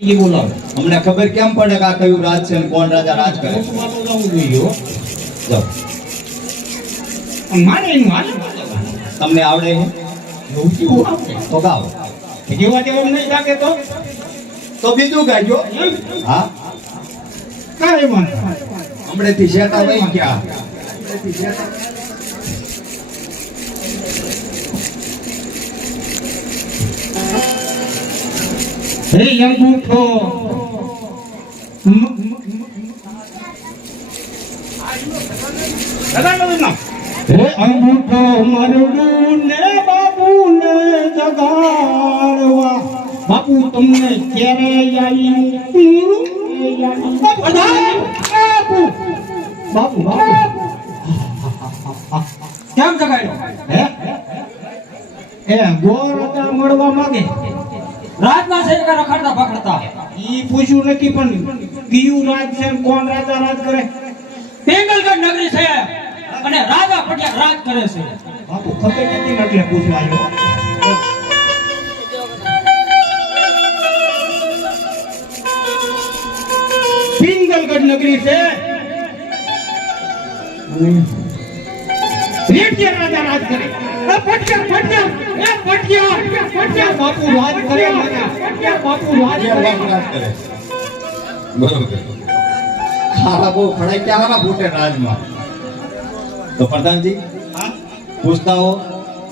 ये बोलाओ हमने खबर केम પડે કે આ કયું રાજ છે અને કોણ રાજા રાજ કરે જાઓ મારે એનું હાલ તમને આવડે છે તો ગાઓ જેવા જેવા નહીં લાગે તો બીજું ગાજો હા કાંઈ વાંધો હમણેથી શેટા વહી ગયા હે અંગૂઠો હે અંગૂઠો મરડું ને બાપુ ને જગાડવા બાપુ તમને ક્યારે બાપુ બાપુ કેમ જગાડ્યો હે એ ગોર હતા મળવા માંગે રાતના છે કે રખડતા પકડતા ઈ પૂછ્યું નથી પણ કયું રાજ છે કોણ રાજા રાજ કરે પેંગલગઢ નગરી છે અને રાજા પટિયા રાજ કરે છે બાપુ ખબર નથી એટલે પૂછવા આવ્યો પેંગલગઢ નગરી છે રેટિયા રાજા રાજ કરે પટિયા બાપુ રાજ કરે બાપુ રાજ કરે બરોબર ખાવા બહુ ખડાઈ ક્યાં આવા ફૂટે રાજમાં તો પ્રધાનજી પૂછતા હો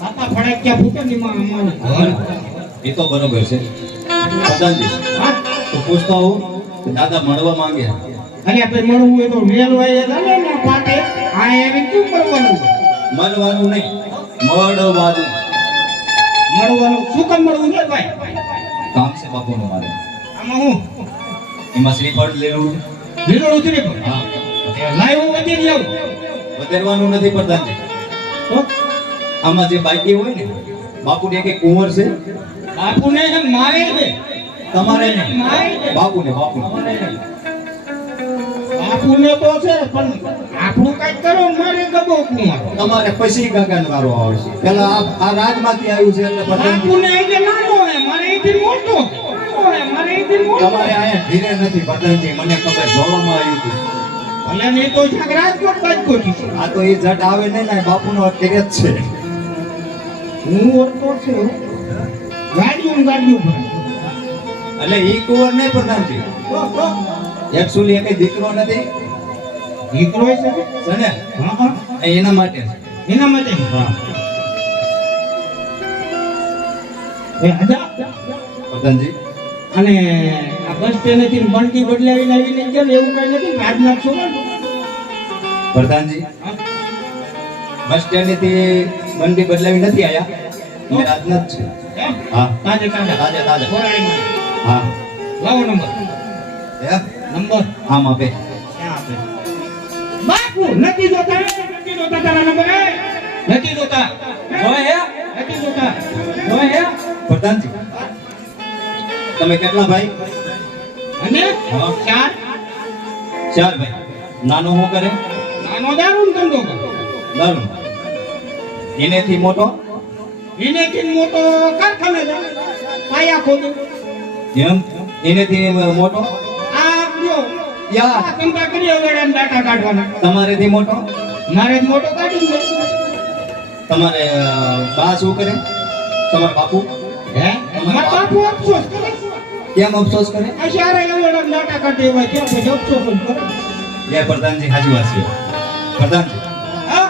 આપા ફડાઈ ક્યાં ફૂટે ની માં અમારું એ તો બરોબર છે પ્રધાનજી તો પૂછતા હો કે દાદા મળવા માંગે અરે આપણે મળવું હોય તો મેલ હોય ચાલે ને પાટે આ એવી શું કરવાનું મળવાનું નહીં મળવાનું શું કામ મળવું છે ભાઈ કામ છે બાપુનું મારે આમાં હું એમાં શ્રીફળ લેવું લીલો ઉતરી હા લાવ્યો વધી જાવ વધારવાનું નથી પ્રધાનજી તો આમાં જે બાકી હોય ને બાપુને એક કુંવર છે બાપુને મારે છે તમારે નહીં મારે બાપુને બાપુને તો છે પણ આપણું કઈ કરો મારે ગબો કુમાર તમારે પછી ગગન વાળો આવશે પેલા આ રાજમાંથી આવ્યું છે એટલે પ્રધાનજી બાપુને એ નાનો હે મારે એથી મોટો મારે એથી મોટો તમારે આયા ધીરે નથી પ્રધાનજી મને ખબર જોવામાં આવ્યું હતું ભલે નહીં તો શાક રાજકોટ બાજકોટી છે આ તો એ જટ આવે નહીં ને બાપુનો અટેક જ છે હું ઓળખો છું ગાડીઓ એટલે ઈ કુંવર નહીં પ્રધાનજી એકચ્યુઅલી એક દીકરો નથી દીકરો છે છે ને હા એના માટે એના માટે હા એ હજા પ્રધાનજી અને આ બસ સ્ટેન્ડ થી બંટી બદલાવીને આવીને કેમ એવું કઈ નથી આજના છો પ્રધાનજી બસ સ્ટેન્ડ થી બંડી બદલાવી નથી આયા એ રાજના જ છે હા તાજે તાજે તાજે બોરાડીમાં હા લાવો નંબર નંબર આમ આપે ક્યાં આપે બાપુ નથી જોતા તારા નંબર નથી જોતા જોય હે નથી જોતા જોય હે પ્રધાનજી તમે કેટલા ભાઈ અને હા. ચાર ભાઈ નાનો શું કરે નાનો દારૂ ધંધો કરે દારૂ એનેથી મોટો એનેથી મોટો કારખાને જાય પાયા ખોદે એમ એનેથી મોટો આ જો યા આ ધંધા કરી વેળા ડાટા કાઢવાના તમારેથી મોટો મારે જ મોટો કાઢી દે તમારે બા શું કરે તમારા બાપુ હે મારા બાપુ અફસોસ કરે કેમ અફસોસ કરે આ શારે વેળા ડાટા કાઢે હોય કેમ પછી અફસોસ કરે એ પ્રધાનજી હાજી વાત છે પ્રધાનજી હા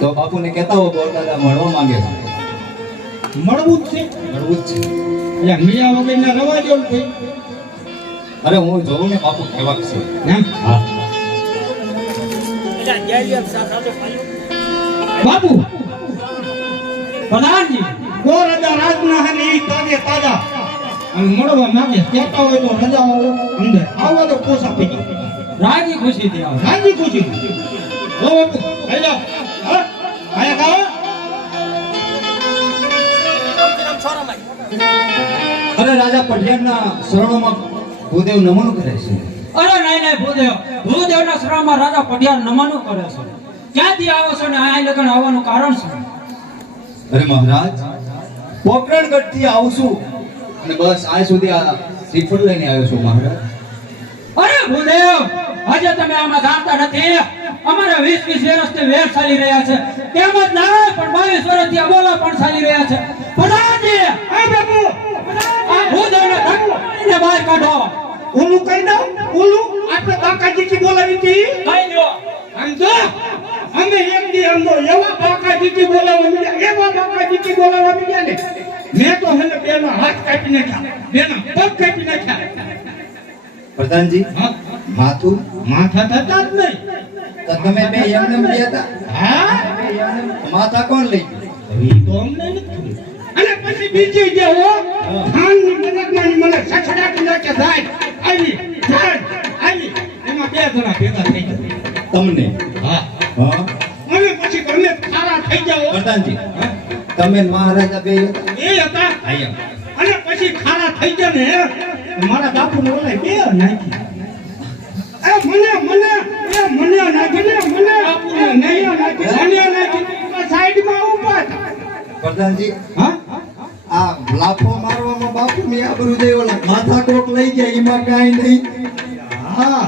તો બાપુને કહેતા હો બોલ દાદા મળવા માંગે છે મળવું જ છે મળવું જ છે એટલે મિયા વગરના રવા જેવું છે અરે હું જોઉં ને બાપુ કેવા છે એમ હા બાપુ પ્રધાનજી ગોરજા રાજના હે ઈ તાજે તાજા અને મળવા માંગે કહેતા હોય તો રજા અંદર આવો તો પોસા પી રાજી ખુશી થી આવો રાજી ખુશી ઓ બાપુ આઈ જાઓ હા આયા કાઓ અરે રાજા પટિયારના શરણોમાં ભૂદેવ નમન કરે છે અરે નહીં ભૂદેવના શરણમાં રાજા પટિયાર નમનું કરે છે ક્યાંથી આવો છો ને આ લગન આવવાનું કારણ છે અરે મહારાજ પોકરણગઢ થી આવશું અને બસ આજ સુધી આ શ્રીફળ લઈને આવ્યો છું મહારાજ. અરે ભૂદેવ, આજે તમે આમાં જાણતા નથી. અમારે 20 વર્ષથી વેર ચાલી રહ્યા છે. તેમ જ ના પણ 22 વર્ષથી આ બોલા પણ ચાલી રહ્યા છે. પ્રધાનજી, આ બાપુ આ ભૂદેવને ધક્કાને બહાર કાઢો. ઓલું કહી દઉં, ઓલું આપણે બાકાજીથી બોલાવી હતી. કઈ દો. આમ જો અમે એક દી આમ તો એવા બાકાજીથી બોલાવવા મળ્યા, એવા બાકાજીથી બોલાવવા મળ્યા ને મેં તો હેને બેના હાથ કાપી નાખ્યા, બેના પગ કાપી નાખ્યા. પ્રધાનજી, હા, માથું માથા થતા જ નહીં. તો તમે બે એમને એમ ગયા હતા. હા, માથા કોણ લઈ ગયું? ઈ તો અમને નથી ખબર. અને પછી બીજી જે હો ખાનની મદદમાં મને સસડાટી નાખે જાય આવી એમાં બે જણા ભેગા થઈ ગયા. તમને? હા, હા. અને પછી તમે ખારા થઈ જાઓ. પ્રધાનજી, તમે ને મહારાજા બે હતા? એ હતા. આયા. અને પછી ખારા થઈ ગયા ને મારા બાપુ ને ઓલા બે નાખી. મને નાખી ને મને બાપુ ને નહીં નાખી, મને નાખી સાઈડમાં ઊભા હતા. પ્રધાનજી, હા, આ લાફો મારવામાં બાપુ ની આબરૂ જાય, ઓલા માથા કોક લઈ ગયા એમાં કાંઈ નહીં. હા,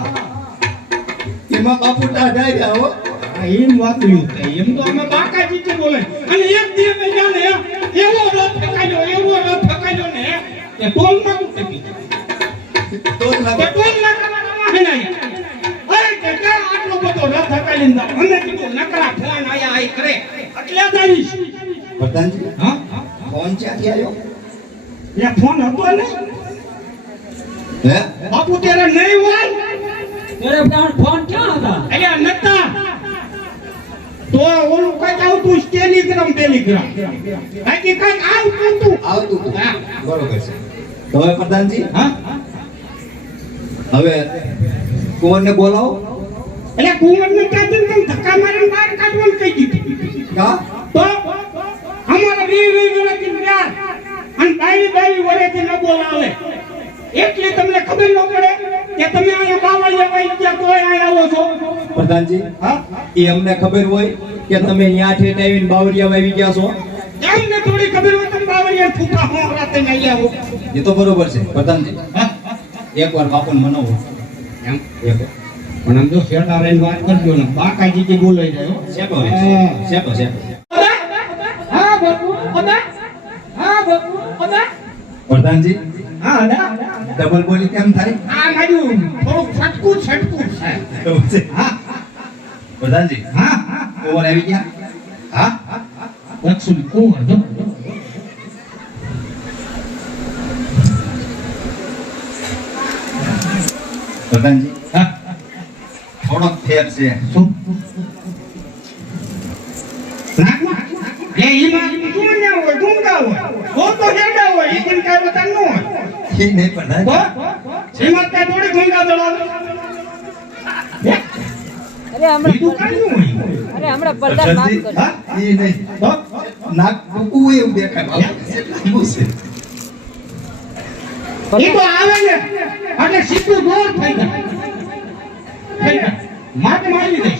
એમાં બાપુ ટાઢાઈ ગયા હો. એમ વાત નહીં થાય. એમ તો અમે બાકાજીથી બોલે. અને એક દિવસ મેં જાણે એવો રથ ફેંકાયો ને કે ટોલમાં ઉતરી ગયો. તો જ લાગે. ટોલ નાકામાં હે નહીં. અરે કે ક્યાં આટલો બધો રથ ફેંકાઈને જાવ? અમે કીધું નકરા ફોન આયા આઈ કરે એટલે જ આવીશ. પ્રધાનજી, હા, ફોન ક્યાંથી આવ્યો? એ ફોન હતો ને હે? બાપુ તેરે નહીં હોય તેરે પ્રાણ ફોન ક્યાં હતા? એટલે નતા તો ઓલું કઈ આવતું ટેલિગ્રામ બાકી કઈ આવતું તું. આવતું હતું. હા. બરોબર છે. તો હવે પ્રધાનજી, હા, હવે કુંવરને બોલાવો. એટલે કુંવરને કાઢી ને ધક્કા મારીને બહાર કાઢવાનું કહી દીધું. કા? તો અમારા 20 વર્ષથી પ્યાર અને 22 વર્ષથી ન બોલાવે એટલે તમને ખબર ન પડે કે તમે અહીંયા બાવળિયા વાઈ ગયા તોય અહીંયા આવો છો. પ્રધાનજી, હા, એ અમને ખબર હોય કે તમે અહીંયા ઠેઠ આવીને બાવરિયા વાવી ગયા છો. એમને થોડી ખબર હોય તમે બાવળિયા ફૂટા હો રાતે નહીં આવો. એ તો બરોબર છે. પ્રધાનજી, હા, એકવાર બાપુને મનાવો. એમ એકવાર. પણ આમ જો શેઠા રહીને વાત કરજો ને બાકાજીથી બોલાઈ જાય હો. શેકો રે. શેકો, શેકો. હા બાપુ, હા બાપુ, પ્રધાનજી, હા દા ડબલ બોલી કેમ થાય? આ મારું થોડુંક છટકું છે. એવું છે. હા, પ્રધાનજી, હા, કુંવર આવી ગયા? હા, લક્ષ્મી કુંવર જો પ્રધાનજી, હા, થોડોક ફેર છે. શું નાકમાં એ ઈમાં ગુંડા હોય ગુંડા હોય ઓ તો હેડા હોય ઈ પણ કાઈ બતા ન હોય એ નહીં તો પ્રધાનજી. ઈમાં કાઈ થોડી ગુંડા દળાવે અરે હમણાં બીજું કાઈ ન હોય. અરે હમણાં પડદા માફ પ્રધાનજી, કરજો. હા? એ નહીં. તો નાક ટૂંકું હોય એવું દેખાય. બાપુ લાંબુ છે. ઈ તો આવે ને એટલે સીધું દૂર થઈ જાય માટ મારી દે.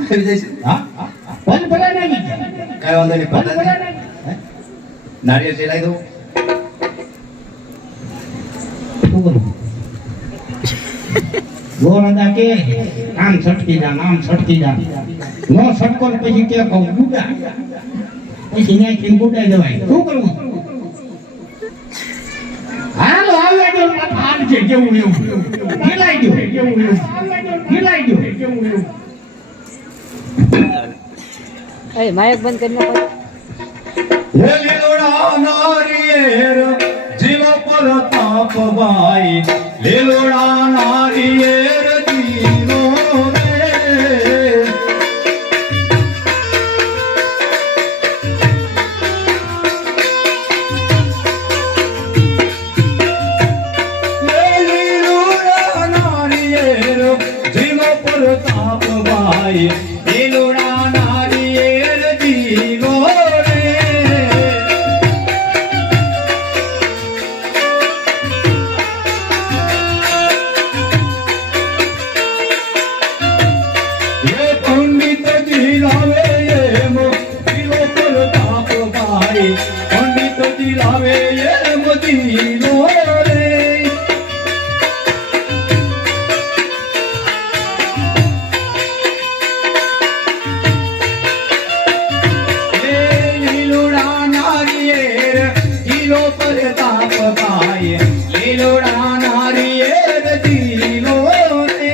આવી જાય છે. હા, ભલે ભલે નહીં કાંઈ વાંધો નહીં ભલે ભલે પ્રધાનજી. નહીં. નારિયેળ ચડાવી દઉં. ગોરંદા કે આમ છટકી જા આમ છટકી જા નો છટકો ને પછી કે કહું ગુડા પછી નાખીને ગુડાઈ દેવાય. શું કરવું? હાલો આવે જો હાલ છે જેવું એવું હિલાઈ ગયો જેવું એવું હિલાઈ ગયો જેવું એવું. એ માયક બંધ કરી નાખો. હે લીલોડા નારિયેર જીવો પર તાપ ભાઈ, લીલોડા નારિયેર જીવો રે. હે લીલોડા નારિયેર જીવો પર તાપ ભાઈ, લીલોડા નારિયેર જીવો રે. લીલો પરતાપ પાય લીલોડા નારિયેર જીલો રે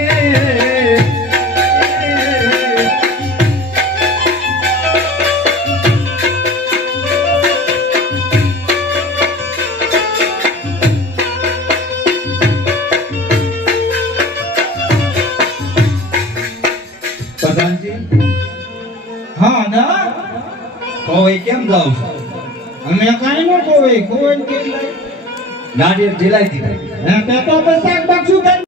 પ્રધાનજી હા ના તો એ કેમ જાવ છો અમે કાંઈ ન કોઈ કોઈ કે નારિયેળ જીલાઈ દીધા હે તે તો શાકભાગ શું